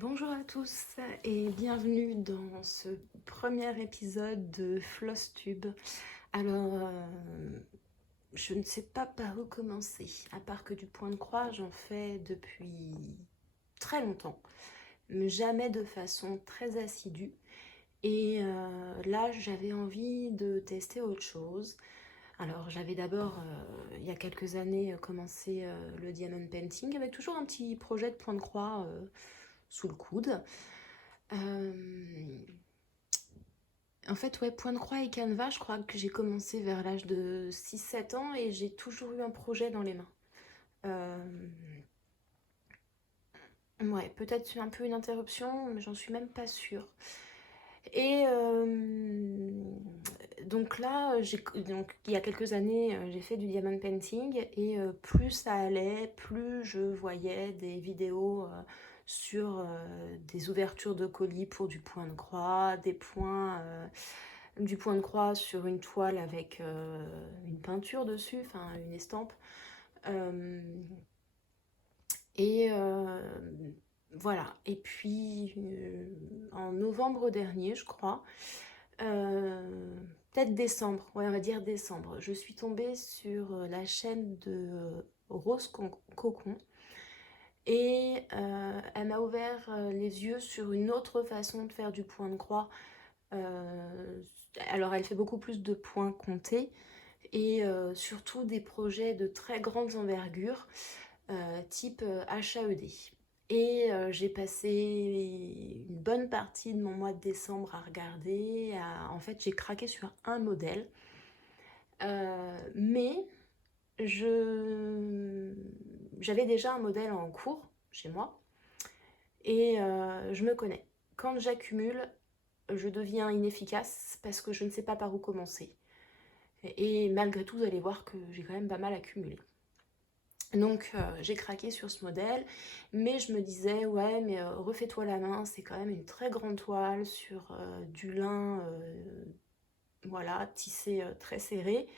Bonjour à tous et bienvenue dans ce premier épisode de FlossTube. Alors, je ne sais pas par où commencer, à part que du point de croix, j'en fais depuis très longtemps, mais jamais de façon très assidue. Et là, j'avais envie de tester autre chose. Alors, j'avais d'abord, il y a quelques années, commencé le diamond painting avec toujours un petit projet de point de croix sous le coude. En fait, ouais, point de croix et canevas, je crois que j'ai commencé vers l'âge de 6-7 ans et j'ai toujours eu un projet dans les mains. Euh, ouais, peut-être un peu une interruption, mais j'en suis même pas sûre. Et donc là, donc, il y a quelques années, j'ai fait du diamond painting et plus ça allait, plus je voyais des vidéos sur des ouvertures de colis pour du point de croix, du point de croix sur une toile avec une peinture dessus, enfin une estampe. Euh, et voilà. Et puis en novembre dernier, je crois, peut-être décembre, ouais, on va dire décembre, je suis tombée sur la chaîne de Rose Cocon et elle m'a ouvert les yeux sur une autre façon de faire du point de croix. Euh, alors elle fait beaucoup plus de points comptés et surtout des projets de très grande envergure, type HAED. Et j'ai passé une bonne partie de mon mois de décembre à regarder. En fait, j'ai craqué sur un modèle. Mais j'avais déjà un modèle en cours chez moi. Et je me connais. Quand j'accumule, je deviens inefficace parce que je ne sais pas par où commencer. Et malgré tout, vous allez voir que j'ai quand même pas mal accumulé. Donc j'ai craqué sur ce modèle, mais je me disais, ouais, mais refais-toi la main, c'est quand même une très grande toile sur du lin, voilà, tissé très serré.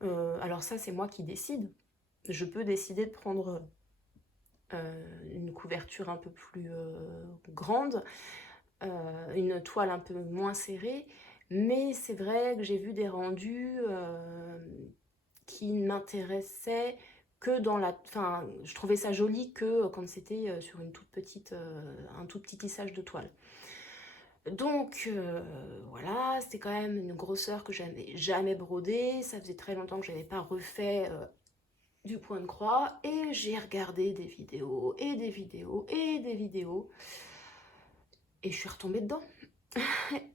Alors ça, c'est moi qui décide. Je peux décider de prendre une couverture un peu plus grande, une toile un peu moins serrée, mais c'est vrai que j'ai vu des rendus qui m'intéressaient que dans la... Enfin, je trouvais ça joli que quand c'était sur une toute petite, un tout petit tissage de toile. Donc voilà, c'était quand même une grosseur que j'avais jamais brodée. Ça faisait très longtemps que je n'avais pas refait du point de croix. Et j'ai regardé des vidéos et des vidéos et des vidéos. Et je suis retombée dedans.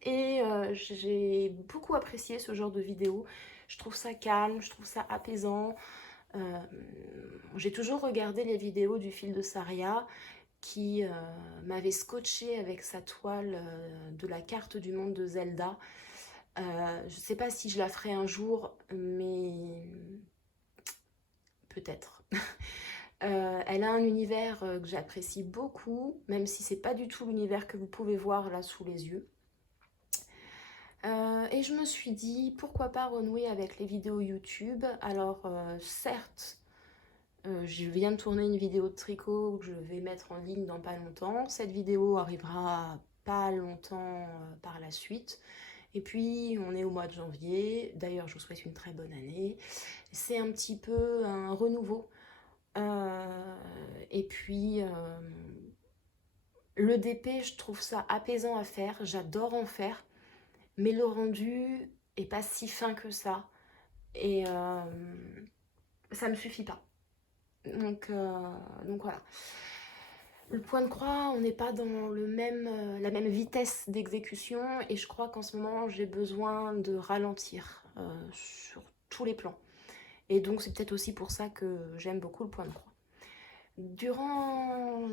Et j'ai beaucoup apprécié ce genre de vidéos. Je trouve ça calme, je trouve ça apaisant. Euh, j'ai toujours regardé les vidéos du fil de Saria qui m'avait scotché avec sa toile de la carte du monde de Zelda. Je ne sais pas si je la ferai un jour, mais peut-être. Elle a un univers que j'apprécie beaucoup, même si c'est pas du tout l'univers que vous pouvez voir là sous les yeux. Et je me suis dit, pourquoi pas renouer avec les vidéos YouTube. Alors certes, je viens de tourner une vidéo de tricot que je vais mettre en ligne dans pas longtemps. Cette vidéo arrivera pas longtemps par la suite. Et puis on est au mois de janvier. D'ailleurs, je vous souhaite une très bonne année. C'est un petit peu un renouveau. Et puis le DP, je trouve ça apaisant à faire. J'adore en faire. Mais le rendu est pas si fin que ça. Et ça me suffit pas. Donc voilà. Le point de croix, on n'est pas dans la même vitesse d'exécution et je crois qu'en ce moment j'ai besoin de ralentir sur tous les plans. Et donc c'est peut-être aussi pour ça que j'aime beaucoup le point de croix. Durant,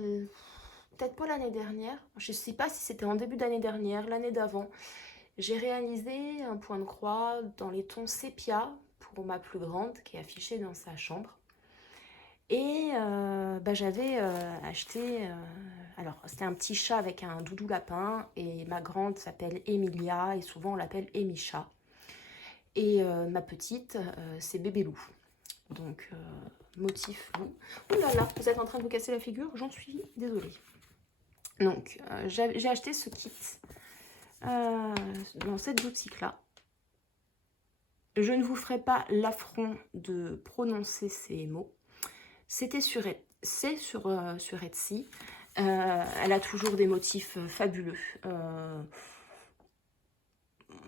peut-être pas l'année dernière, je ne sais pas si c'était en début d'année dernière, l'année d'avant, j'ai réalisé un point de croix dans les tons sépia pour ma plus grande qui est affichée dans sa chambre. Et j'avais acheté, alors c'était un petit chat avec un doudou lapin et ma grande s'appelle Emilia et souvent on l'appelle Emicha. Et ma petite c'est Bébé Loup. Donc motif loup. Ouh là là, vous êtes en train de vous casser la figure, j'en suis désolée. Donc, j'ai acheté ce kit dans cette boutique-là. Je ne vous ferai pas l'affront de prononcer ces mots. C'est sur Etsy. Elle a toujours des motifs fabuleux.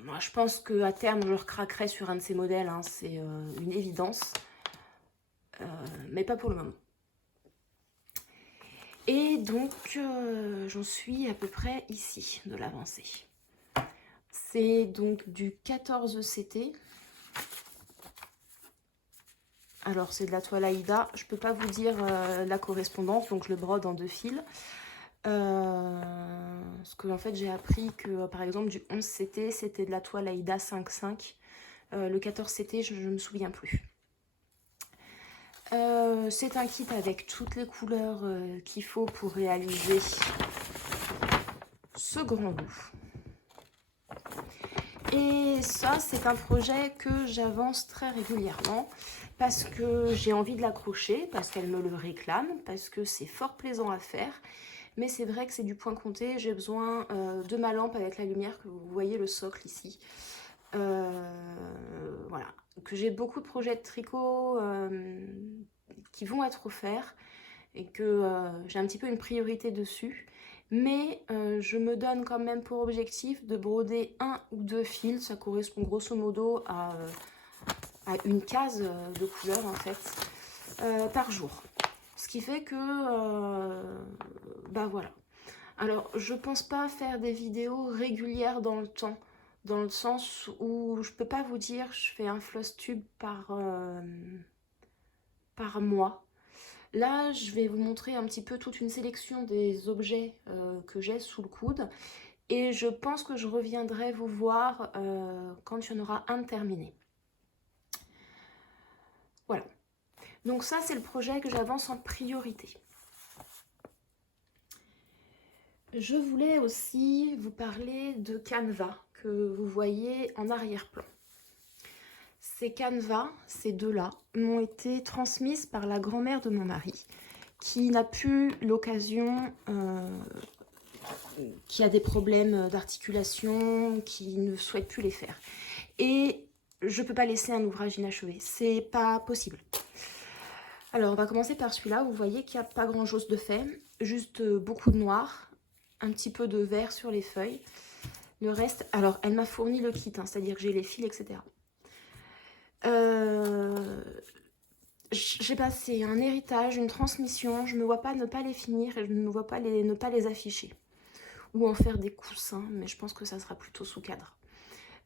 Moi, je pense qu'à terme, je recraquerai sur un de ces modèles. Hein, c'est une évidence. Mais pas pour le moment. Et donc, j'en suis à peu près ici de l'avancée. C'est donc du 14 CT. Alors, c'est de la toile Aïda. Je ne peux pas vous dire la correspondance, donc je le brode en 2 fils. Parce que, en fait, j'ai appris que, par exemple, du 11 CT, c'était de la toile Aïda 5,5. Le 14 CT, je ne me souviens plus. C'est un kit avec toutes les couleurs qu'il faut pour réaliser ce grand loup. Et ça, c'est un projet que j'avance très régulièrement parce que j'ai envie de l'accrocher, parce qu'elle me le réclame, parce que c'est fort plaisant à faire. Mais c'est vrai que c'est du point compté. J'ai besoin de ma lampe avec la lumière que vous voyez, le socle ici. Voilà. Que j'ai beaucoup de projets de tricot qui vont être offerts et que j'ai un petit peu une priorité dessus. Mais je me donne quand même pour objectif de broder 1 ou 2 fils. Ça correspond grosso modo à une case de couleur en fait par jour. Ce qui fait que bah voilà. Alors je pense pas faire des vidéos régulières dans le temps, dans le sens où je peux pas vous dire je fais un floss tube par mois. Là, je vais vous montrer un petit peu toute une sélection des objets que j'ai sous le coude. Et je pense que je reviendrai vous voir quand il y en aura un terminé. Voilà. Donc ça, c'est le projet que j'avance en priorité. Je voulais aussi vous parler de Canva que vous voyez en arrière-plan. Ces Canva, ces deux-là, m'ont été transmises par la grand-mère de mon mari, qui n'a plus l'occasion, qui a des problèmes d'articulation, qui ne souhaite plus les faire. Et je ne peux pas laisser un ouvrage inachevé, c'est pas possible. Alors on va commencer par celui-là, vous voyez qu'il n'y a pas grand-chose de fait, juste beaucoup de noir, un petit peu de vert sur les feuilles. Le reste, alors elle m'a fourni le kit, hein, c'est-à-dire que j'ai les fils, etc. Je sais pas, c'est un héritage, une transmission, je ne me vois pas ne pas les finir et je ne me vois pas ne pas les afficher. Ou en faire des coussins, mais je pense que ça sera plutôt sous cadre.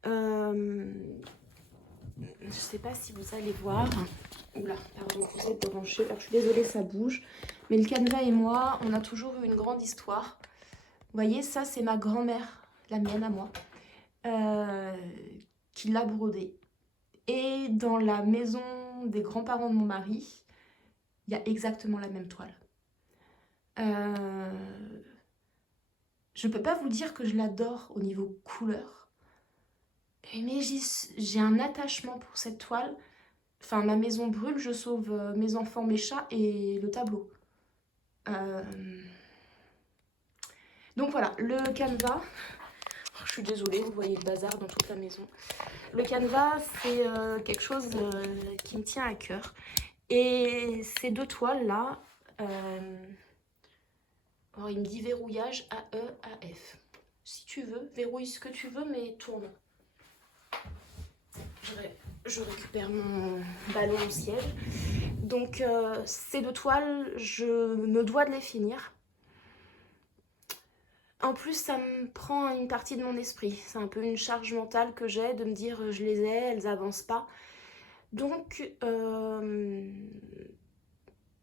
Je sais pas si vous allez voir. Oula, pardon, vous êtes branché. Alors, je suis désolée, ça bouge. Mais le Canva et moi, on a toujours eu une grande histoire. Vous voyez, ça, c'est ma grand-mère, la mienne à moi, qui l'a brodé. Et dans la maison des grands-parents de mon mari, il y a exactement la même toile. Je peux pas vous dire que je l'adore au niveau couleur. Mais j'ai un attachement pour cette toile. Enfin, ma maison brûle, je sauve mes enfants, mes chats et le tableau. Donc voilà, le Canva. Je suis désolée, vous voyez le bazar dans toute la maison. Le Canva, c'est quelque chose qui me tient à cœur. Et ces deux toiles-là, alors il me dit verrouillage AEAF. Si tu veux, verrouille ce que tu veux, mais tourne. Je récupère mon ballon au siège. Donc ces deux toiles, je me dois de les finir. En plus, ça me prend une partie de mon esprit. C'est un peu une charge mentale que j'ai de me dire je les ai, elles avancent pas. Donc,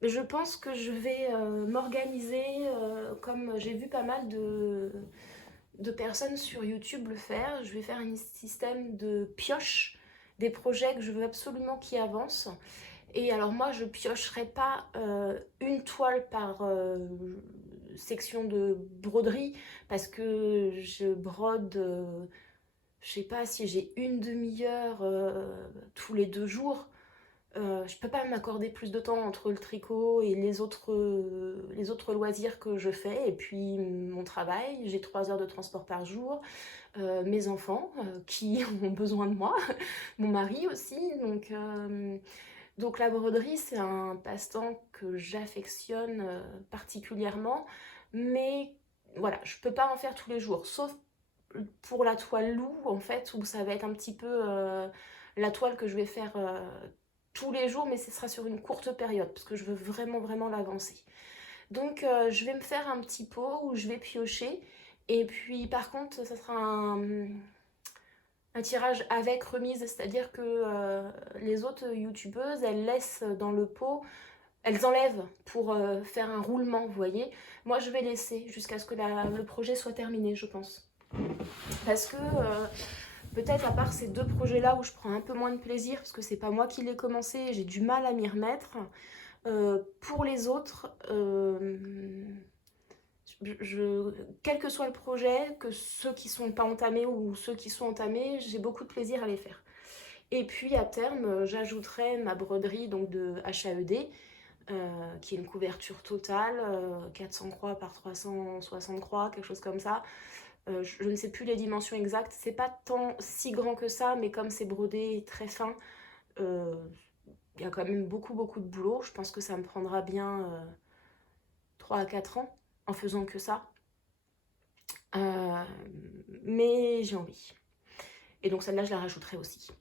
je pense que je vais m'organiser comme j'ai vu pas mal de personnes sur YouTube le faire. Je vais faire un système de pioche des projets que je veux absolument qui avancent. Et alors moi, je piocherai pas une toile par section de broderie parce que je brode, je sais pas si j'ai une demi-heure tous les 2 jours. Je peux pas m'accorder plus de temps entre le tricot et les autres loisirs que je fais, et puis mon travail. J'ai 3 heures de transport par jour, mes enfants qui ont besoin de moi, mon mari aussi. Donc la broderie, c'est un passe-temps que j'affectionne particulièrement, mais voilà, je peux pas en faire tous les jours, sauf pour la toile loup, en fait, où ça va être un petit peu la toile que je vais faire tous les jours, mais ce sera sur une courte période, parce que je veux vraiment, vraiment l'avancer. Donc je vais me faire un petit pot où je vais piocher, et puis par contre, ça sera un tirage avec remise, c'est-à-dire que les autres youtubeuses, elles laissent dans le pot, elles enlèvent pour faire un roulement, vous voyez. Moi, je vais laisser jusqu'à ce que le projet soit terminé, je pense. Parce que peut-être à part ces 2 projets-là où je prends un peu moins de plaisir, parce que c'est pas moi qui l'ai commencé, j'ai du mal à m'y remettre. Pour les autres, quel que soit le projet, que ceux qui sont pas entamés ou ceux qui sont entamés, j'ai beaucoup de plaisir à les faire. Et puis à terme, j'ajouterai ma broderie donc de HAED, qui est une couverture totale, 400 croix par 360 croix, quelque chose comme ça. Je ne sais plus les dimensions exactes, c'est pas tant si grand que ça, mais comme c'est brodé très fin, il y a quand même beaucoup de boulot. Je pense que ça me prendra bien 3 à 4 ans en faisant que ça. Mais j'ai envie. Et donc celle-là, je la rajouterai aussi.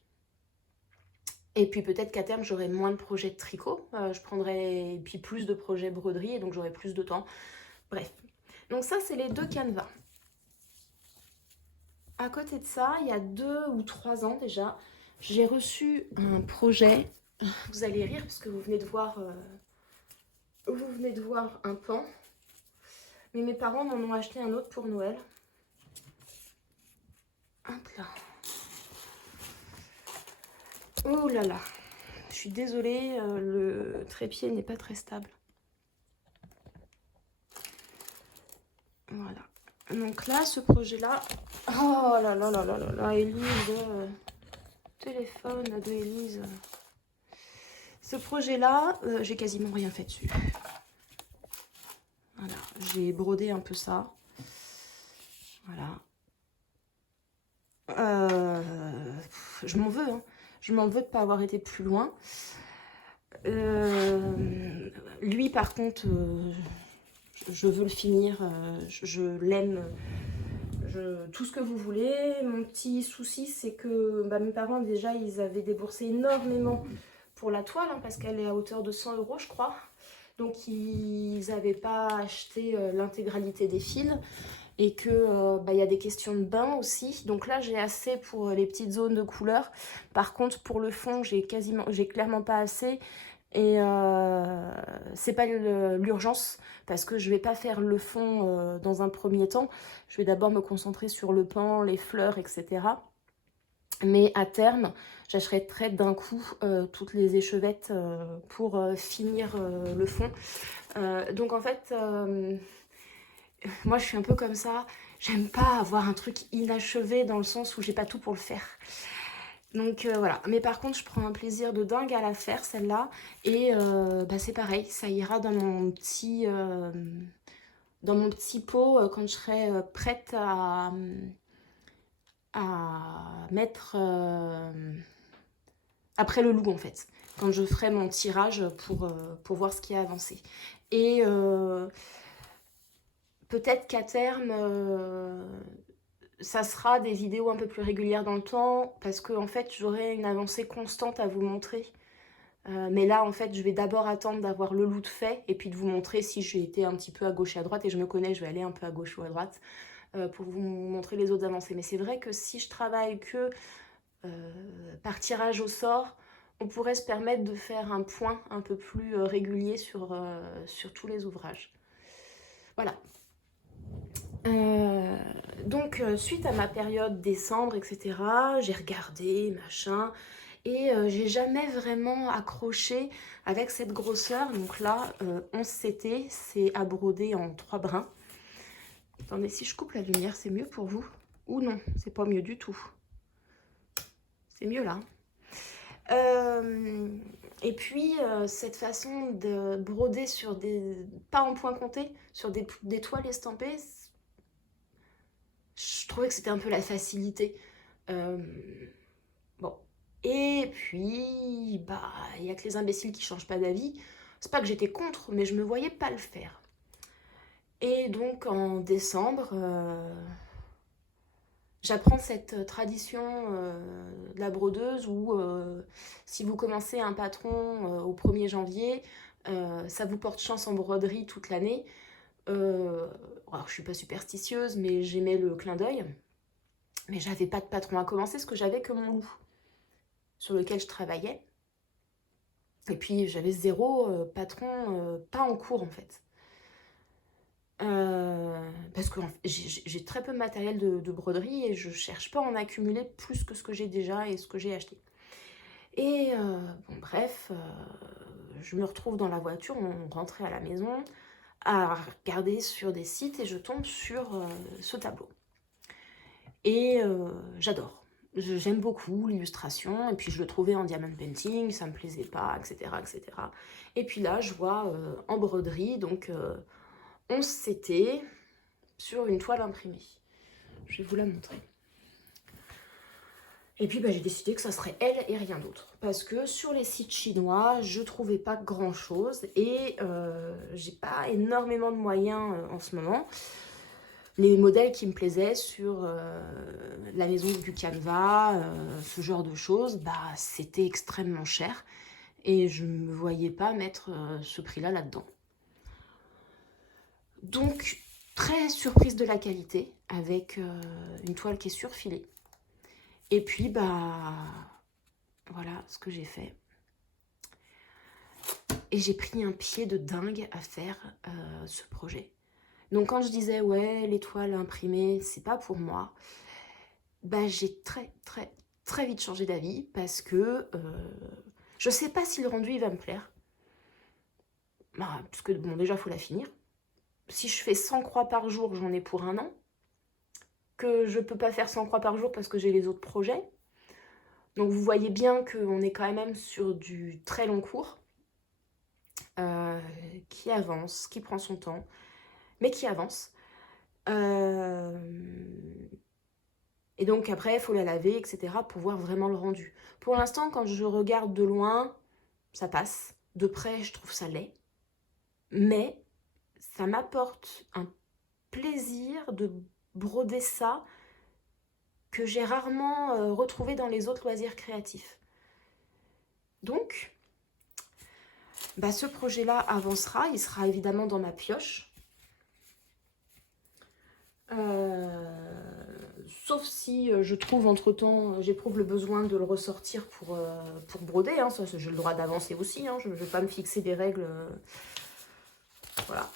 Et puis peut-être qu'à terme, j'aurai moins de projets de tricot. Je prendrai puis plus de projets broderie, et donc j'aurai plus de temps. Bref. Donc ça, c'est les 2 canevas. À côté de ça, il y a 2 ou 3 ans déjà, j'ai reçu un projet. Vous allez rire parce que vous venez de voir un pan. Mais mes parents m'en ont acheté un autre pour Noël. Hop là. Oh là là. Je suis désolée, le trépied n'est pas très stable. Voilà. Donc là, ce projet-là... Oh là là là là là là, Élise, téléphone de Élise. Ce projet-là, j'ai quasiment rien fait dessus. Voilà, j'ai brodé un peu ça. Voilà. Je m'en veux, hein. Je m'en veux de ne pas avoir été plus loin. Lui, par contre, je veux le finir. Je l'aime. Tout ce que vous voulez. Mon petit souci, c'est que mes parents, déjà, ils avaient déboursé énormément pour la toile, hein, parce qu'elle est à hauteur de 100 €, je crois. Donc, ils n'avaient pas acheté l'intégralité des fils. Et que y a des questions de bain aussi. Donc là, j'ai assez pour les petites zones de couleur. Par contre, pour le fond, j'ai clairement pas assez. Et c'est pas l'urgence, parce que je vais pas faire le fond dans un premier temps. Je vais d'abord me concentrer sur le pan, les fleurs, etc. Mais à terme, j'achèterai d'un coup toutes les échevettes pour finir le fond. Donc en fait, moi je suis un peu comme ça. J'aime pas avoir un truc inachevé dans le sens où j'ai pas tout pour le faire. Donc voilà, mais par contre je prends un plaisir de dingue à la faire celle-là, et c'est pareil, ça ira dans mon petit pot quand je serai prête à mettre après le loup en fait, quand je ferai mon tirage pour voir ce qui a avancé. Et peut-être qu'à terme ça sera des vidéos un peu plus régulières dans le temps, parce que en fait j'aurai une avancée constante à vous montrer. Mais là en fait je vais d'abord attendre d'avoir le loot fait, et puis de vous montrer si j'ai été un petit peu à gauche et à droite, et je me connais, je vais aller un peu à gauche ou à droite pour vous montrer les autres avancées. Mais c'est vrai que si je travaille que par tirage au sort, on pourrait se permettre de faire un point un peu plus régulier sur tous les ouvrages. Voilà. Donc suite à ma période décembre, etc., j'ai regardé, machin, et j'ai jamais vraiment accroché avec cette grosseur. Donc là, 11 CT, c'est à broder en 3 brins. Attendez, si je coupe la lumière, c'est mieux pour vous? Ou non, c'est pas mieux du tout. C'est mieux là. Et puis, cette façon de broder sur des... pas en point compté, sur des toiles estampées, je trouvais que c'était un peu la facilité. Euh, bon. Et puis, bah, il y a que les imbéciles qui changent pas d'avis. C'est pas que j'étais contre, mais je me voyais pas le faire. Et donc, en décembre, j'apprends cette tradition de la brodeuse où si vous commencez un patron au 1er janvier, ça vous porte chance en broderie toute l'année. Alors, je suis pas superstitieuse, mais j'aimais le clin d'œil. Mais j'avais pas de patron à commencer, parce que j'avais que mon loup, sur lequel je travaillais. Et puis, j'avais zéro patron, pas en cours, en fait. Parce que j'ai très peu de matériel de broderie et je cherche pas à en accumuler plus que ce que j'ai déjà et ce que j'ai acheté. Et bon, bref, je me retrouve dans la voiture, on rentrait à la maison, à regarder sur des sites et je tombe sur ce tableau. Et j'adore. J'aime beaucoup l'illustration, et puis je le trouvais en diamond painting, ça me plaisait pas, etc. etc. Et puis là, je vois en broderie, donc 11 CT sur une toile imprimée. Je vais vous la montrer. Et puis bah, j'ai décidé que ça serait elle et rien d'autre. Parce que sur les sites chinois, je trouvais pas grand chose et j'ai pas énormément de moyens en ce moment. Les modèles qui me plaisaient sur la maison du Canva, ce genre de choses, bah, c'était extrêmement cher. Et je ne me voyais pas mettre ce prix-là là-dedans. Donc, très surprise de la qualité, avec une toile qui est surfilée. Et puis, bah, voilà ce que j'ai fait. Et j'ai pris un pied de dingue à faire ce projet. Donc quand je disais, ouais, les toiles imprimées, c'est pas pour moi, bah j'ai très vite changé d'avis parce que je sais pas si le rendu il va me plaire. Bah, parce que bon, déjà, il faut la finir. Si je fais 100 croix par jour, j'en ai pour un an. Que je peux pas faire 100 croix par jour parce que j'ai les autres projets. Donc vous voyez bien qu'on est quand même sur du très long cours. Qui avance, qui prend son temps, mais qui avance. Et donc après, il faut la laver, etc. pour voir vraiment le rendu. Pour l'instant, quand je regarde de loin, ça passe. De près, je trouve ça laid. Mais ça m'apporte un plaisir de broder ça que j'ai rarement retrouvé dans les autres loisirs créatifs. Donc, bah, ce projet-là avancera. Il sera évidemment dans ma pioche. Sauf si je trouve entre-temps, j'éprouve le besoin de le ressortir pour broder. Hein, ça, j'ai le droit d'avancer aussi. Hein, je ne vais pas me fixer des règles. Voilà.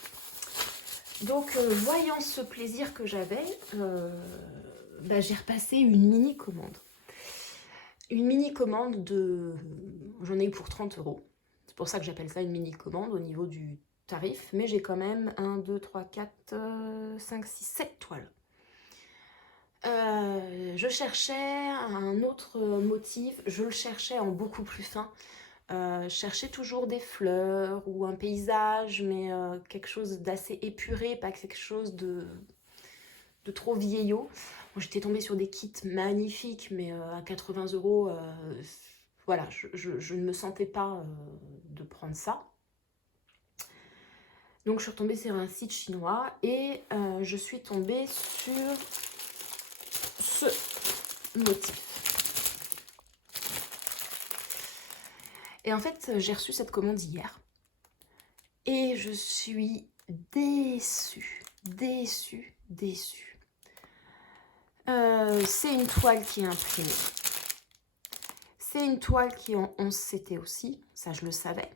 Donc, voyant ce plaisir que j'avais, bah, j'ai repassé une mini-commande. Une mini-commande de... J'en ai eu pour 30 €. C'est pour ça que j'appelle ça une mini-commande au niveau du tarif. Mais j'ai quand même 1, 2, 3, 4, 5, 6, 7 toiles. Je cherchais un autre motif, je le cherchais en beaucoup plus fin. Je cherchais toujours des fleurs ou un paysage, mais quelque chose d'assez épuré, pas quelque chose de trop vieillot. Bon, j'étais tombée sur des kits magnifiques, mais à 80 €, voilà, je ne me sentais pas de prendre ça. Donc je suis retombée sur un site chinois et je suis tombée sur ce motif. Et en fait, j'ai reçu cette commande hier. Et je suis déçue. C'est une toile qui est imprimée. C'est une toile qui est en 11 CT aussi. Ça, je le savais.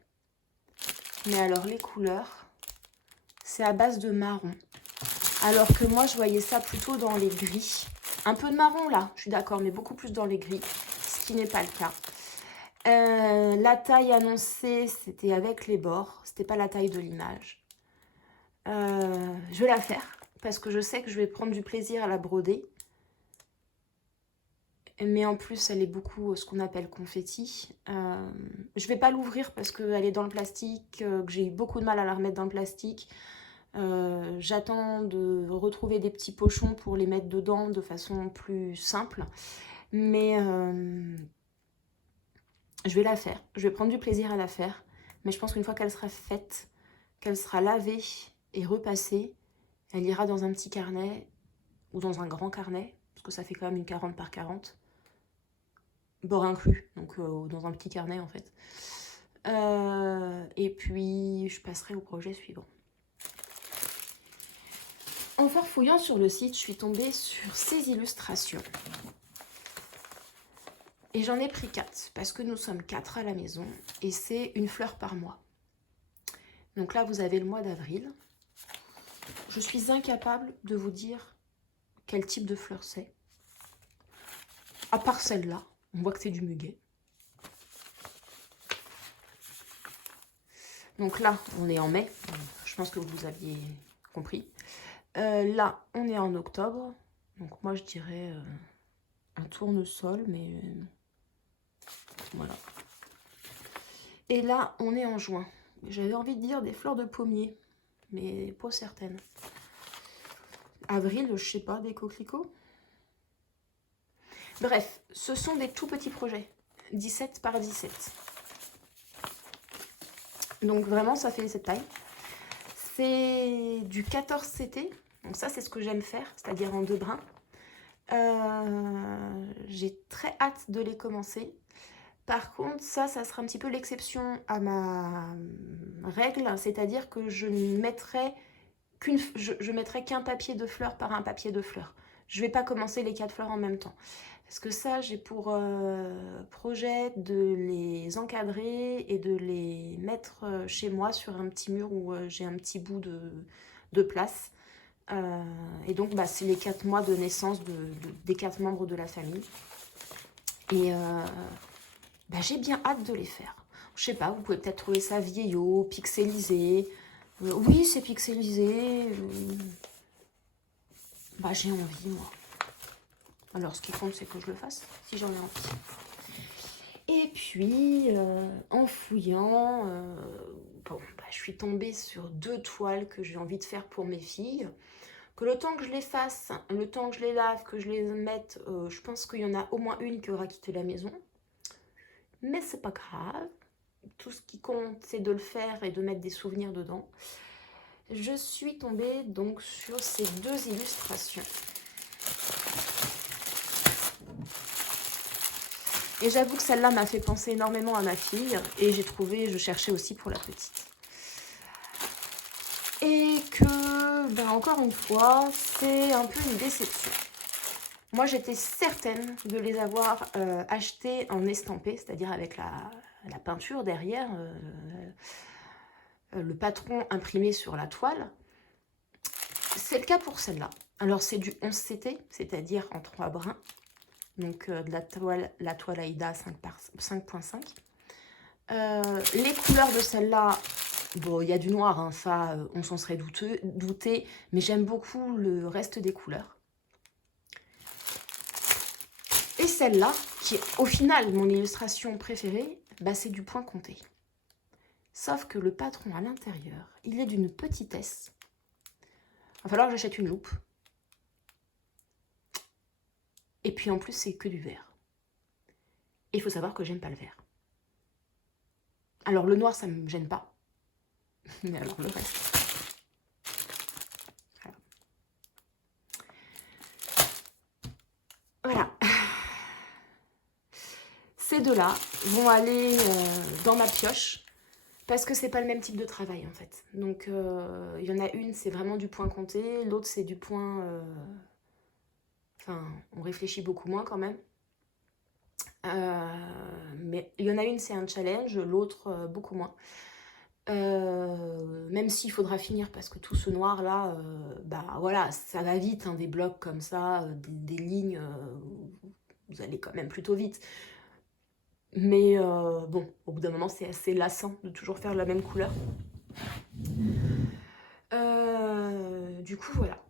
Mais alors, les couleurs, c'est à base de marron. Alors que moi, je voyais ça plutôt dans les gris. Un peu de marron, là, je suis d'accord, mais beaucoup plus dans les gris. Ce qui n'est pas le cas. La taille annoncée, c'était avec les bords. C'était pas la taille de l'image. Je vais la faire parce que je sais que je vais prendre du plaisir à la broder. Mais en plus, elle est beaucoup ce qu'on appelle confetti. Je vais pas l'ouvrir parce qu'elle est dans le plastique, que j'ai eu beaucoup de mal à la remettre dans le plastique. J'attends de retrouver des petits pochons pour les mettre dedans de façon plus simple. Mais je vais la faire. Je vais prendre du plaisir à la faire. Mais je pense qu'une fois qu'elle sera faite, qu'elle sera lavée et repassée, elle ira dans un petit carnet ou dans un grand carnet, parce que ça fait quand même une 40 par 40. Bord inclus, donc dans un petit carnet en fait. Et puis je passerai au projet suivant. En farfouillant sur le site, je suis tombée sur ces illustrations. Et j'en ai pris 4, parce que nous sommes 4 à la maison, et c'est une fleur par mois. Donc là, vous avez le mois d'avril. Je suis incapable de vous dire quel type de fleur c'est. À part celle-là, on voit que c'est du muguet. Donc là, on est en mai, je pense que vous aviez compris. Là, on est en octobre, donc moi je dirais un tournesol, mais voilà. Et là, on est en juin. J'avais envie de dire des fleurs de pommier, mais pas certaines. Avril, je sais pas, des coquelicots. Bref, ce sont des tout petits projets, 17 par 17. Donc vraiment, ça fait cette taille. C'est du 14 CT, donc ça c'est ce que j'aime faire, c'est-à-dire en 2 brins. J'ai très hâte de les commencer. Par contre, ça sera un petit peu l'exception à ma règle, c'est-à-dire que je mettrai qu'un papier de fleurs par un papier de fleurs. Je ne vais pas commencer les 4 fleurs en même temps. Parce que ça, j'ai pour projet de les encadrer et de les mettre chez moi sur un petit mur où j'ai un petit bout de place. Et donc, c'est les 4 mois de naissance des 4 membres de la famille. Et j'ai bien hâte de les faire. Je sais pas, vous pouvez peut-être trouver ça vieillot, pixelisé. Oui, c'est pixelisé. J'ai envie, moi. Alors, ce qui compte, c'est que je le fasse, si j'en ai envie. Et puis, en fouillant, je suis tombée sur 2 toiles que j'ai envie de faire pour mes filles. Que le temps que je les fasse, le temps que je les lave, que je les mette, je pense qu'il y en a au moins une qui aura quitté la maison. Mais c'est pas grave. Tout ce qui compte, c'est de le faire et de mettre des souvenirs dedans. Je suis tombée donc sur ces 2 illustrations. Et j'avoue que celle-là m'a fait penser énormément à ma fille. Et je cherchais aussi pour la petite. Et que, encore une fois, c'est un peu une déception. Moi, j'étais certaine de les avoir achetés en estampé, c'est-à-dire avec la peinture derrière, le patron imprimé sur la toile. C'est le cas pour celle-là. Alors, c'est du 11 CT, c'est-à-dire en 3 brins. Donc, de la toile Aïda 5.5. Les couleurs de celle-là, bon, il y a du noir, hein, ça, on s'en serait douté, mais j'aime beaucoup le reste des couleurs. Et celle-là, qui est au final mon illustration préférée, c'est du point compté. Sauf que le patron à l'intérieur, il est d'une petitesse. Il va falloir que j'achète une loupe. Et puis en plus, c'est que du vert. Et il faut savoir que j'aime pas le vert. Alors le noir, ça me gêne pas. Mais alors le reste. Voilà. Ces 2-là vont aller dans ma pioche. Parce que c'est pas le même type de travail en fait. Donc il y en a une, c'est vraiment du point compté. L'autre, c'est du point... on réfléchit beaucoup moins quand même. Mais il y en a une, c'est un challenge. L'autre, beaucoup moins. Même s'il faudra finir parce que tout ce noir là, voilà, ça va vite, hein, des blocs comme ça, des lignes, vous allez quand même plutôt vite. Mais bon, au bout d'un moment, c'est assez lassant de toujours faire la même couleur. Du coup, voilà.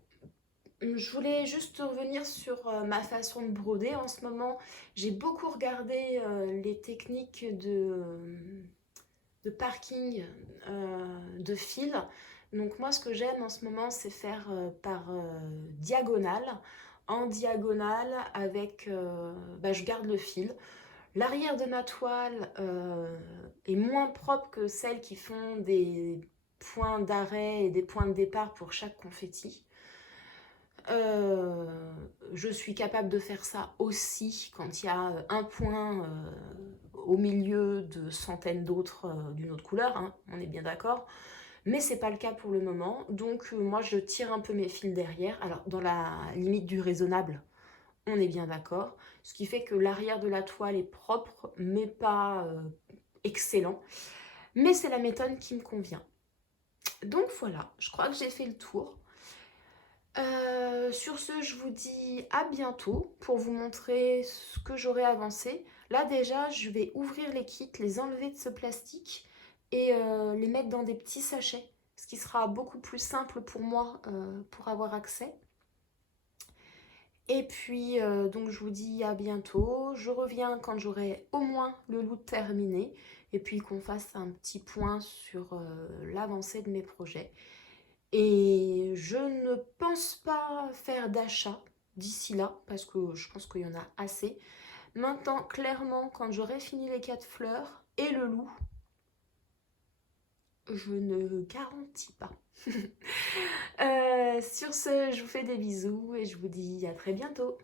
Je voulais juste revenir sur ma façon de broder. En ce moment, j'ai beaucoup regardé les techniques de parking de fil. Donc moi, ce que j'aime en ce moment, c'est faire par diagonale. En diagonale, avec, je garde le fil. L'arrière de ma toile est moins propre que celles qui font des points d'arrêt et des points de départ pour chaque confetti. Euh, je suis capable de faire ça aussi quand il y a un point au milieu de centaines d'autres d'une autre couleur, hein, on est bien d'accord. Mais c'est pas le cas pour le moment, donc moi je tire un peu mes fils derrière, alors dans la limite du raisonnable, on est bien d'accord, ce qui fait que l'arrière de la toile est propre, mais pas excellent. Mais c'est la méthode qui me convient. Donc voilà, je crois que j'ai fait le tour. Sur ce, je vous dis à bientôt pour vous montrer ce que j'aurai avancé. Là déjà, je vais ouvrir les kits, les enlever de ce plastique et les mettre dans des petits sachets, ce qui sera beaucoup plus simple pour moi pour avoir accès. Et puis, donc je vous dis à bientôt. Je reviens quand j'aurai au moins le look terminé et puis qu'on fasse un petit point sur l'avancée de mes projets. Et je ne pense pas faire d'achat d'ici là, parce que je pense qu'il y en a assez. Maintenant, clairement, quand j'aurai fini les 4 fleurs et le loup, je ne garantis pas. Sur ce, je vous fais des bisous et je vous dis à très bientôt.